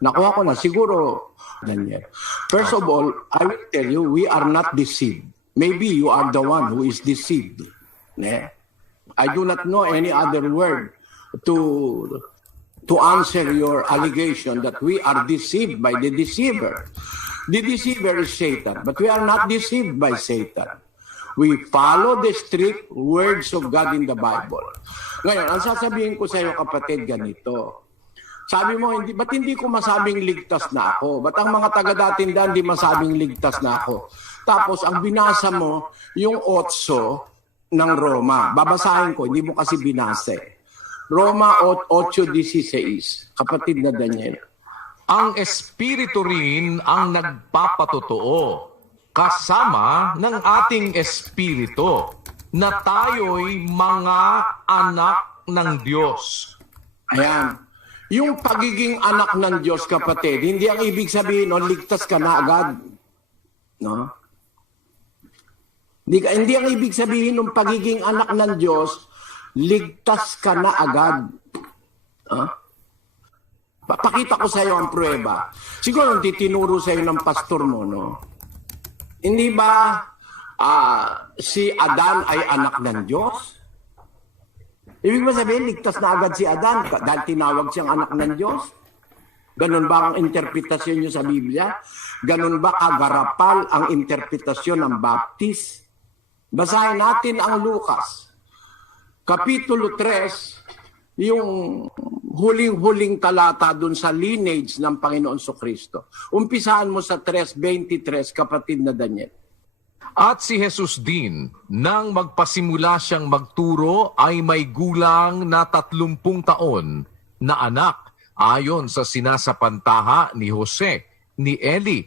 Nakuha ko na, siguro, Daniel. First of all, I will tell you, we are not deceived. Maybe you are the one who is deceived. I do not know any other word to answer your allegation that we are deceived by the deceiver. The deceiver is Satan, but we are not deceived by Satan. We follow the strict words of God in the Bible. Ngayon, ang sasabihin ko sa iyo, kapatid, ganito. Sabi mo, ba't hindi ko masabing ligtas na ako? Ba't ang mga taga-datindahan di masabing ligtas na ako? Tapos, ang binasa mo, yung 8 ng Roma. Babasahin ko, hindi mo kasi binase. Roma 8:16, kapatid na Daniel. Ang Espiritu rin ang nagpapatotoo, kasama ng ating Espiritu, na tayo'y mga anak ng Diyos. Ayan. Yung pagiging anak ng Diyos, kapatid, hindi ang ibig sabihin, ligtas ka na agad. No? Hindi ang ibig sabihin ng pagiging anak ng Diyos, ligtas ka na agad. Pakita ko sa iyo ang pruweba. Siguro titinuro sa iyo ng pastor mo, no? Hindi ba si Adan ay anak ng Diyos? Ibig ba sabihin, ligtas na agad si Adan dahil tinawag siyang anak ng Diyos? Ganun ba ang interpretasyon niyo sa Biblia? Ganun ba kagarapal ang interpretasyon ng Baptist? Basahin natin ang Lucas, Kapitulo 3, yung huling-huling talata dun sa lineage ng Panginoon Kristo. Umpisahan mo sa 3:23, kapatid na Daniel. At si Jesus din, nang magpasimula siyang magturo, ay may gulang na 30 taon na anak, ayon sa sinasapantaha ni Jose, ni Eli,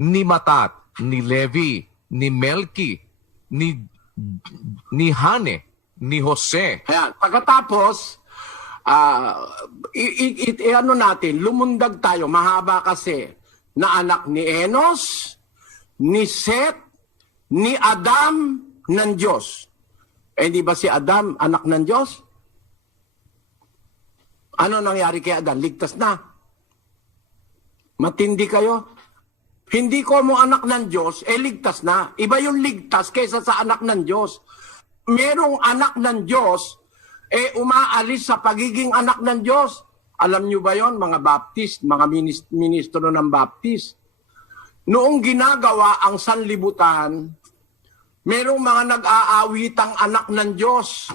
ni Matat, ni Levi, ni Melki, ni Hane, ni Jose. Ayan. Pagkatapos, ano natin, lumundag tayo, mahaba kasi, na anak ni Enos, ni Seth, ni Adam ng Diyos. Di ba si Adam anak ng Diyos? Ano nangyari kay Adam? Ligtas na. Matindi kayo. Hindi ko mo anak ng Diyos, ligtas na. Iba yung ligtas kaysa sa anak ng Diyos. Merong anak ng Diyos, umaalis sa pagiging anak ng Diyos. Alam nyo ba yon, mga Baptist, mga ministro ng Baptist? Noong ginagawa ang sanlibutan, merong mga nag-aawitang anak ng Diyos.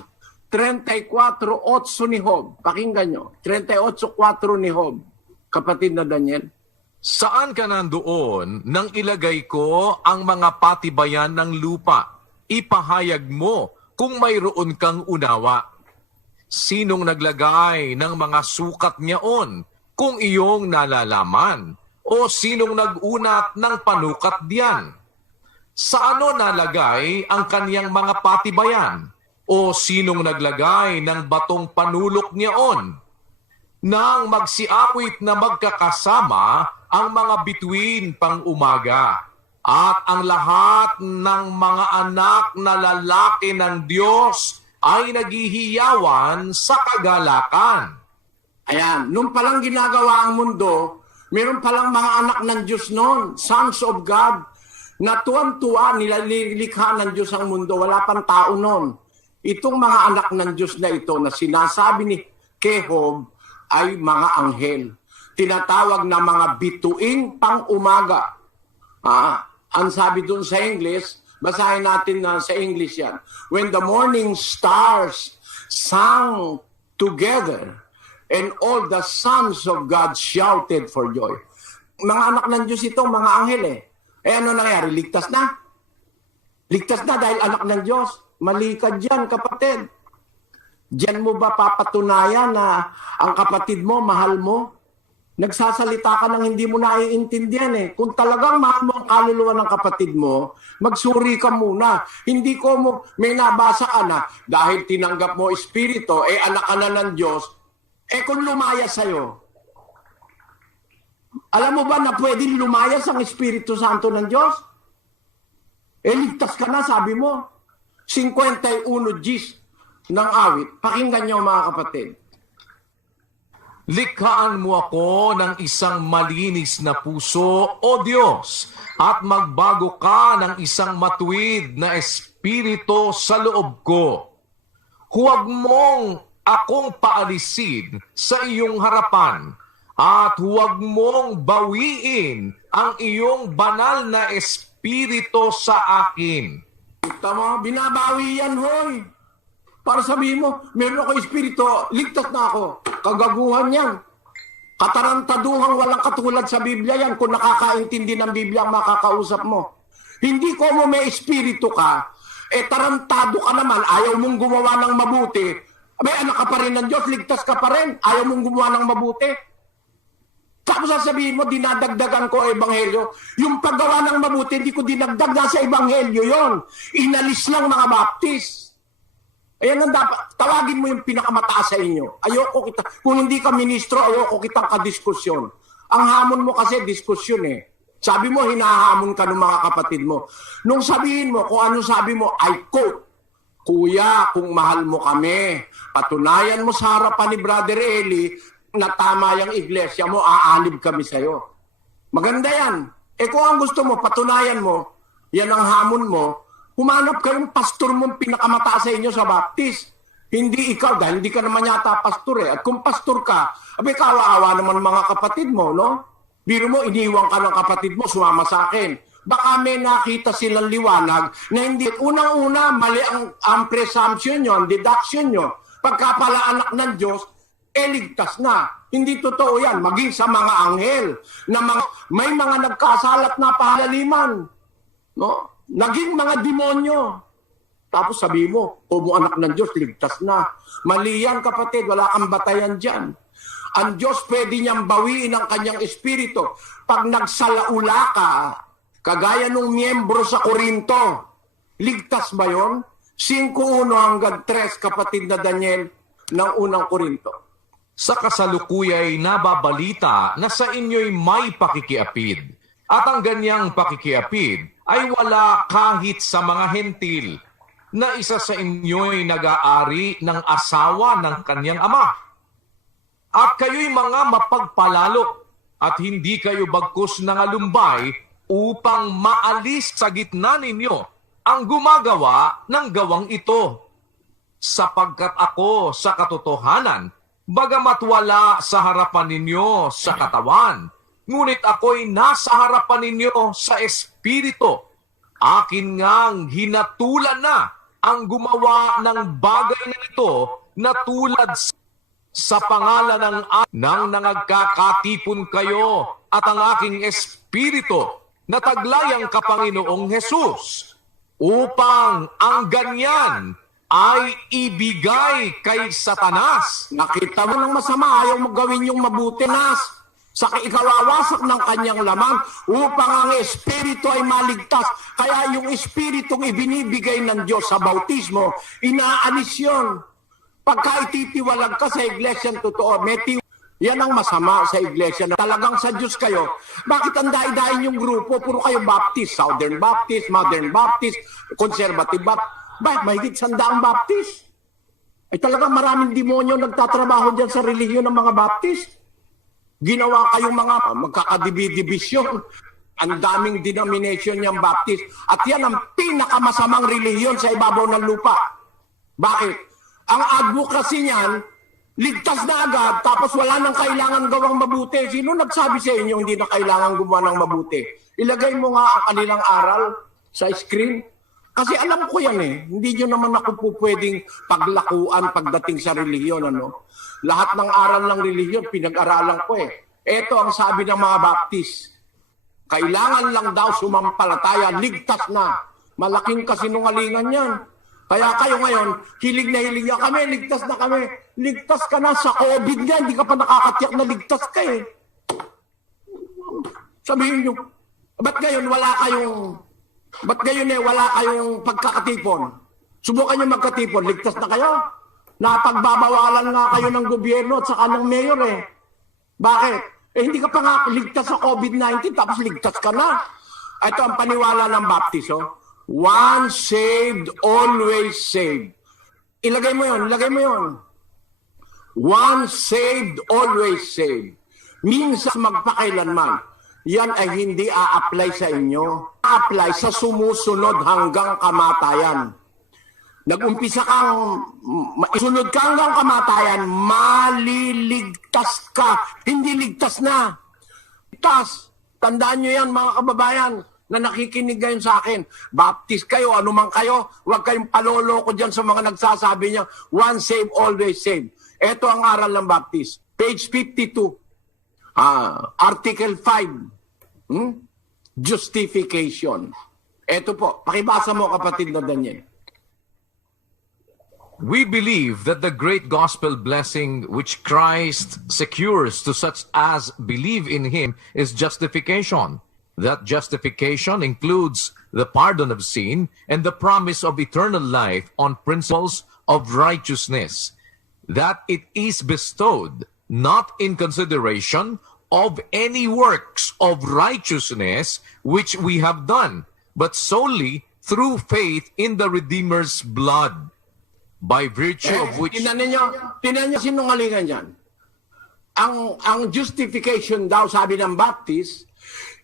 34:8 ni Job. Pakinggan nyo. 38:4 ni Job. Kapatid na Daniel. Saan ka nandoon nang ilagay ko ang mga patibayan ng lupa? Ipahayag mo kung mayroon kang unawa. Sinong naglagay ng mga sukat niyaon kung iyong nalalaman? O sinong nag-unat ng panukat diyan? Sa ano nalagay ang kaniyang mga patibayan? O sinong naglagay ng batong panulok niyaon? Nang magsiawit na magkakasama ang mga bituin pang umaga, at ang lahat ng mga anak na lalaki ng Diyos ay naghihiyawan sa kagalakan. Ayan, nung palang ginagawa ang mundo, meron palang mga anak ng Diyos noon, sons of God, na tuwan-tuwa, nilikha ng Diyos ang mundo, wala pang tao noon. Itong mga anak ng Diyos na ito na sinasabi ni Job ay mga anghel. Tinatawag na mga bituing pang umaga. Ang sabi dun sa English, basahin natin na sa English yan. When the morning stars sang together and all the sons of God shouted for joy. Mga anak ng Diyos ito, mga anghel ano nangyari? Ligtas na. Ligtas na dahil anak ng Diyos. Mali ka dyan, kapatid. Diyan mo ba papatunayan na ang kapatid mo, mahal mo? Nagsasalita ka nang hindi mo naiintindihan Kung talagang mahal mo ang kaluluwa ng kapatid mo, magsuri ka muna. Hindi ko mo, may nabasa ka na, dahil tinanggap mo espiritu, anak ka na ng Diyos, kung lumaya sa'yo, alam mo ba na pwedeng lumayas ang Espiritu Santo ng Diyos? Ligtas ka na, sabi mo. 51 Gs ng awit. Pakinggan niyo mga kapatid. Likhaan mo ako ng isang malinis na puso, O Diyos, at magbago ka ng isang matuwid na espiritu sa loob ko. Huwag mong akong paalisin sa iyong harapan, at huwag mong bawiin ang iyong banal na espiritu sa akin. Tama, binabawi yan, hoy. Para sabihin mo, meron ako espiritu, ligtas na ako. Kagaguhan yan. Katarantaduhang walang katulad sa Biblia yan kung nakakaintindi ng Biblia ang makakausap mo. Hindi ko mo may espiritu ka, tarantado ka naman, ayaw mong gumawa ng mabuti, may anak ka pa rin ng Diyos, ligtas ka pa rin, ayaw mong gumawa ng mabuti. Tapos sasabihin mo, dinadagdagan ko ebanghelyo. Yung paggawa ng mabuti, hindi ko dinagdag, nasa ebanghelyo yon. Inalis lang mga baptist. Ayan ang dapat, tawagin mo yung pinakamataas sa inyo. Ayoko kita, kung hindi ka ministro, ayoko kitang kadiskusyon. Ang hamon mo kasi, diskusyon eh. Sabi mo, hinahamon ka ng mga kapatid mo. Nung sabihin mo, kung ano sabi mo, I quote, Kuya, kung mahal mo kami, patunayan mo sa harapan ni Brother Eli na tama yung iglesia mo, aanib kami sa'yo. Maganda yan. Kung ang gusto mo, patunayan mo, yan ang hamon mo, humanap kayong pastor mong pinakamataas sa inyo sa Baptist. Hindi ikaw, dahil hindi ka naman yata pastor eh. At kung pastor ka, kawa-awa naman mga kapatid mo, no? Biro mo, iniwan ka ng kapatid mo, sumama sa akin. Baka may nakita silang liwanag na hindi. Unang-una, mali ang presumption nyo, ang deduction nyo. Pagka pala anak ng Diyos, ligtas na. Hindi totoo yan. Maging sa mga anghel, na may mga nagkasalat na pahalaliman. No? Naging mga demonyo. Tapos sabi mo, anak ng Diyos, ligtas na. Mali yan, kapatid. Wala kang batayan dyan. Ang Diyos pwede niyang bawiin ang kanyang espiritu. Pag nagsalaula ka, kagaya nung miyembro sa Korinto, ligtas ba yun? 5:1 hanggang 3, kapatid na Daniel, ng unang Korinto. Sa kasalukuyay nababalita na sa inyo'y may pakikiapid. At ang ganyang pakikiapid ay wala kahit sa mga hentil, na isa sa inyo'y nag-aari ng asawa ng kanyang ama. At kayo'y mga mapagpalalo, at hindi kayo bagkus ng alumbay upang maalis sa gitna ninyo ang gumagawa ng gawang ito. Sapagkat ako sa katotohanan, bagamat wala sa harapan ninyo sa katawan, ngunit ako'y nasa harapan ninyo sa espiritu. Akin ngang hinatulan na ang gumawa ng bagay na ito na tulad sa pangalan ng nangagkakatipon kayo at ang aking espiritu na taglayang kapanginoong Jesus, upang ang ganyan ay ibigay kay Satanas. Nakita mo ng masama, ayaw mo gawin yung mabuti, nas. Sa ikawawasak ng kanyang lamang upang ang espiritu ay maligtas. Kaya yung espiritong ibinibigay ng Diyos sa bautismo, inaalis yun. Pagka ititiwalag ka sa iglesia totoo, yan ang masama sa iglesia na talagang sa Diyos kayo. Bakit ang dahi-dahin yung grupo? Puro kayo Baptist, Southern Baptist, Modern Baptist, Conservative Baptist. Bakit? Mahigit 100 Baptist. Ay talagang maraming demonyo nagtatrabaho dyan sa relihiyon ng mga Baptist. Ginawa kayong mga magkakadibisyon. Ang daming denomination niyang Baptist. At yan ang pinakamasamang relihiyon sa ibabaw ng lupa. Bakit? Ang advocacy niyan, ligtas na agad, tapos wala nang kailangan gawang mabuti. Sino nagsabi sa inyo hindi na kailangan gumawa ng mabuti? Ilagay mo nga ang kanilang aral sa screen. Kasi alam ko yan eh. Hindi nyo naman ako po pwedeng paglakuan pagdating sa relihiyon. Ano? Lahat ng aral ng relihiyon, pinag-aralan ko eh. Ito ang sabi ng mga Baptist. Kailangan lang daw sumampalataya, ligtas na. Malaking kasinungalingan yan. Kaya kayo ngayon, hilig na hilig na kami, ligtas na kami. Ligtas ka na sa COVID nga, hindi ka pa nakakatiyak na ligtas ka eh. Sabihin nyo, ba't ngayon wala kayong pagkakatipon? Subukan nyo magkatipon, ligtas na kayo? Napagbabawalan nga kayo ng gobyerno at saka ng mayor eh. Bakit? Hindi ka pa nga ligtas sa COVID-19 tapos ligtas ka na. Ito ang paniwala ng Baptist, oh. Once saved, always saved. Ilagay mo yun. Once saved, always saved. Minsan magpakailanman. Yan ay hindi a-apply sa inyo. A-apply sa sumusunod hanggang kamatayan. Nag-umpisa kang, isunod ka hanggang kamatayan, maliligtas ka. Hindi ligtas na. Ligtas. Tandaan nyo yan mga kababayan na nakikinig ngayon sa akin. Baptist kayo, anuman kayo, huwag kayong paloloko dyan sa mga nagsasabi niya, once saved, always saved. Ito ang aral ng Baptist. Page 52. Article 5. Justification. Ito po, pakibasa mo kapatid na Daniel. We believe that the great gospel blessing which Christ secures to such as believe in him is justification. That justification includes the pardon of sin and the promise of eternal life on principles of righteousness. That it is bestowed not in consideration of any works of righteousness which we have done, but solely through faith in the Redeemer's blood, by virtue of which... Tinan niyo sinungalingan yan. Ang justification daw, sabi ng Baptist,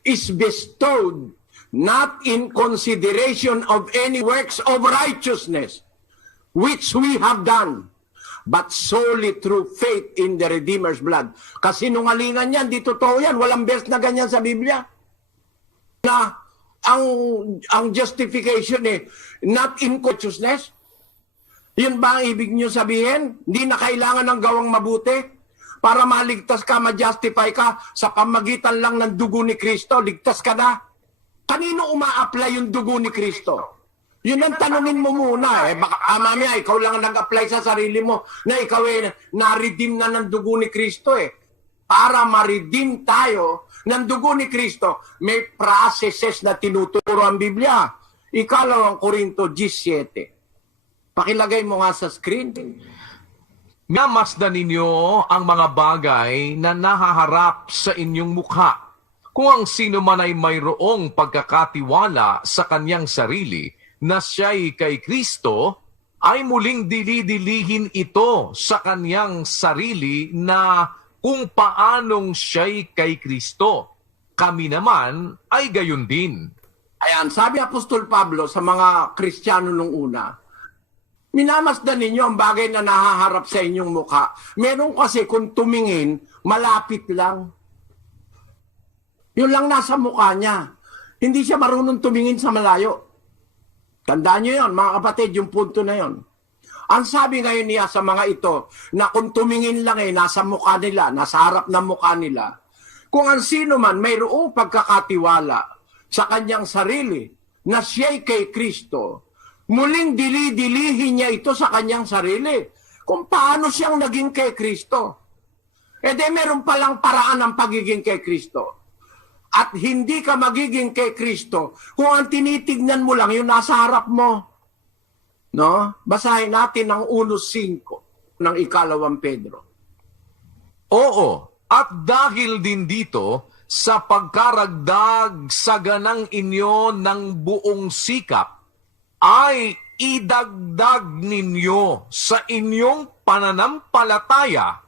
is bestowed not in consideration of any works of righteousness which we have done, but solely through faith in the Redeemer's blood. Kasi nungalingan yan, di totoo yan. Walang verse na ganyan sa Biblia. Na ang justification not in consciousness. Yun ba ang ibig nyo sabihin? Hindi na kailangan ng gawang mabuti para maligtas ka, ma-justify ka sa pamagitan lang ng dugo ni Kristo, ligtas ka na. Kanino uma-apply yung dugo ni Kristo? Yun ang tanungin mo muna. Baka mamaya, ikaw lang nag-apply sa sarili mo na ikaw na-redeem na ng dugo ni Kristo Para ma-redeem tayo ng dugo ni Kristo, may processes na tinuturo ang Biblia. Ikalawang Korinto 17. Pakilagay mo nga sa screen. Namasdan ninyo ang mga bagay na nahaharap sa inyong mukha. Kung ang sino man ay mayroong pagkakatiwala sa kanyang sarili na siya'y kay Kristo, ay muling dili-dilihin ito sa kanyang sarili na kung paanong siya'y kay Kristo. Kami naman ay gayon din. Ayan, sabi Apostol Pablo sa mga Kristiyano nung una, minamasdan ninyo ang bagay na nahaharap sa inyong mukha. Meron kasi kung tumingin, malapit lang. Yun lang nasa mukha niya. Hindi siya marunong tumingin sa malayo. Tandaan nyo yun, mga kapatid, yung punto na yun. Ang sabi ngayon niya sa mga ito, na kung tumingin lang nasa mukha nila, nasa harap ng mukha nila, kung ang sino man mayroong pagkakatiwala sa kanyang sarili na siya'y kay Kristo, muling dili-dilihin niya ito sa kanyang sarili. Kung paano siyang naging kay Kristo. Meron palang paraan ng pagiging kay Kristo. At hindi ka magiging kay Kristo kung ang tinitignan mo lang yung nasa harap mo. No? Basahin natin ang 1:5 ng 2 Pedro. Oo, at dahil din dito, sa pagkaragdag sa ganang inyo ng buong sikap, ay idagdag ninyo sa inyong pananampalataya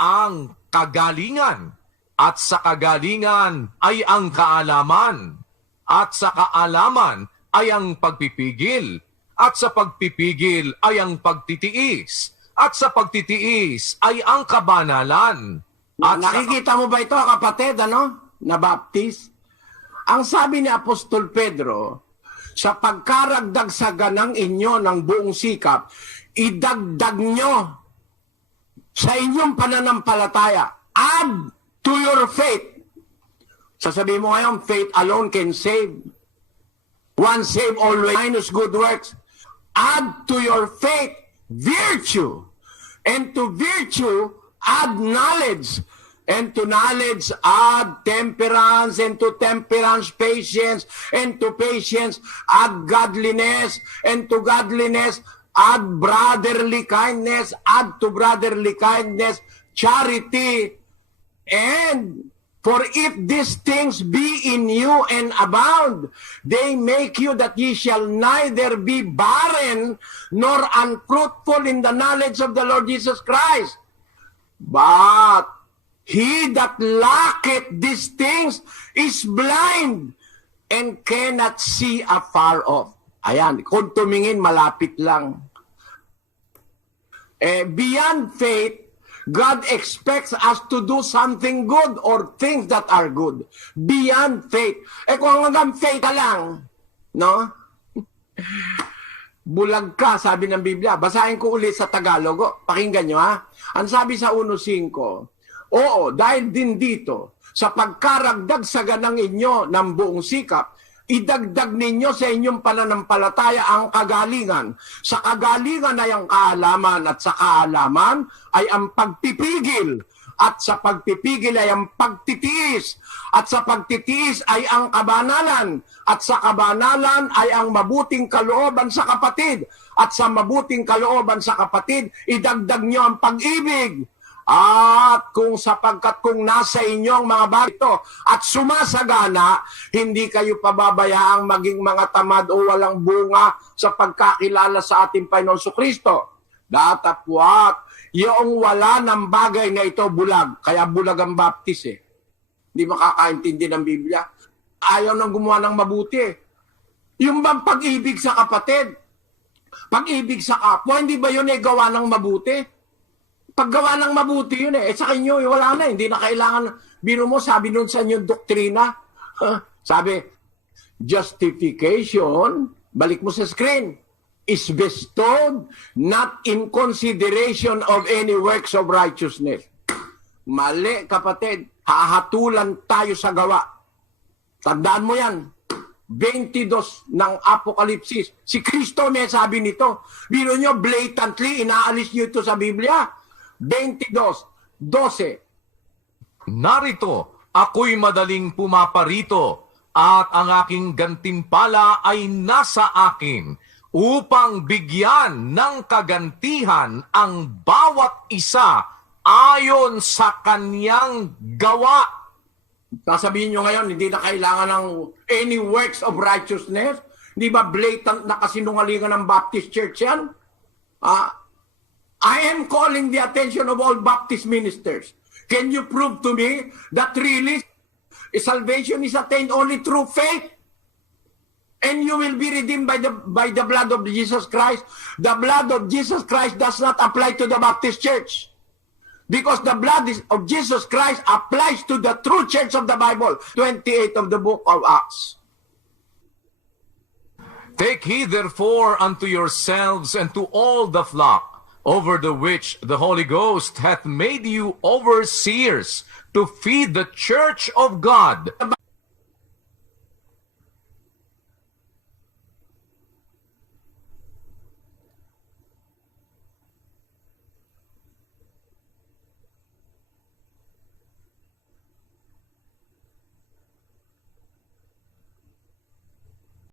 ang kagalingan, at sa kagalingan ay ang kaalaman, at sa kaalaman ay ang pagpipigil, at sa pagpipigil ay ang pagtitiis, at sa pagtitiis ay ang kabanalan. At nakikita mo ba ito, kapatid, na Baptist? Ang sabi ni Apostol Pedro, sa pagkaragdag sa ganang inyo ng buong sikap, idagdag nyo sa inyong pananampalataya. Add to your faith. Sasabihin mo ngayon, faith alone can save. Once saved, always minus good works. Add to your faith virtue. And to virtue, add knowledge. And to knowledge, add temperance, and to temperance, patience, and to patience, add godliness, and to godliness, add brotherly kindness, add to brotherly kindness, charity. And for if these things be in you and abound, they make you that ye shall neither be barren nor unfruitful in the knowledge of the Lord Jesus Christ. But he that lacketh these things is blind and cannot see afar off. Ayan, kung tumingin, malapit lang. Beyond faith, God expects us to do something good or things that are good. Beyond faith. Kung hanggang faith ka lang, no? Bulag ka, sabi ng Biblia. Basahin ko ulit sa Tagalog. Pakinggan nyo, ha? Ang sabi sa 1:5, Oo, dahil din dito, sa pagkaragdag sa ganang inyo ng buong sikap, idagdag ninyo sa inyong pananampalataya ang kagalingan. Sa kagalingan ay ang kaalaman, at sa kaalaman ay ang pagpipigil. At sa pagpipigil ay ang pagtitiis. At sa pagtitiis ay ang kabanalan. At sa kabanalan ay ang mabuting kalooban sa kapatid. At sa mabuting kalooban sa kapatid, idagdag nyo ang pag-ibig. At sapagkat kung nasa inyong mga bagay at sumasagana, hindi kayo pababayaang maging mga tamad o walang bunga sa pagkakilala sa ating Panginoon Kristo. Datapwat, yung wala ng bagay na ito bulag, kaya bulag ang baptis eh. Hindi makakaintindi ng Biblia. Ayaw nang gumawa ng mabuti. Yung bang pag-ibig sa kapatid, pag-ibig sa kapwa, hindi ba yun gawa ng mabuti? Paggawa ng mabuti yun eh. Sa inyo, wala na. Hindi na kailangan. Biro mo, sabi nun sa inyong doktrina. Sabi, justification, balik mo sa screen, is bestowed not in consideration of any works of righteousness. Mali, kapatid. Hahatulan tayo sa gawa. Tandaan mo yan. 22 ng Apokalipsis. Si Kristo may sabi nito. Biro nyo, blatantly, inaalis nyo ito sa Biblia. 22:12. Narito, ako'y madaling pumaparito, at ang aking gantimpala ay nasa akin, upang bigyan ng kagantihan ang bawat isa ayon sa kanyang gawa. Sasabihin nyo ngayon, hindi na kailangan ng any works of righteousness? Di ba blatant na kasinungalingan ng Baptist Church yan? I am calling the attention of all Baptist ministers. Can you prove to me that really salvation is attained only through faith? And you will be redeemed by the blood of Jesus Christ. The blood of Jesus Christ does not apply to the Baptist Church. Because the blood of Jesus Christ applies to the true church of the Bible. 28 of the book of Acts. Take heed therefore unto yourselves and to all the flock, over the which the Holy Ghost hath made you overseers, to feed the church of God.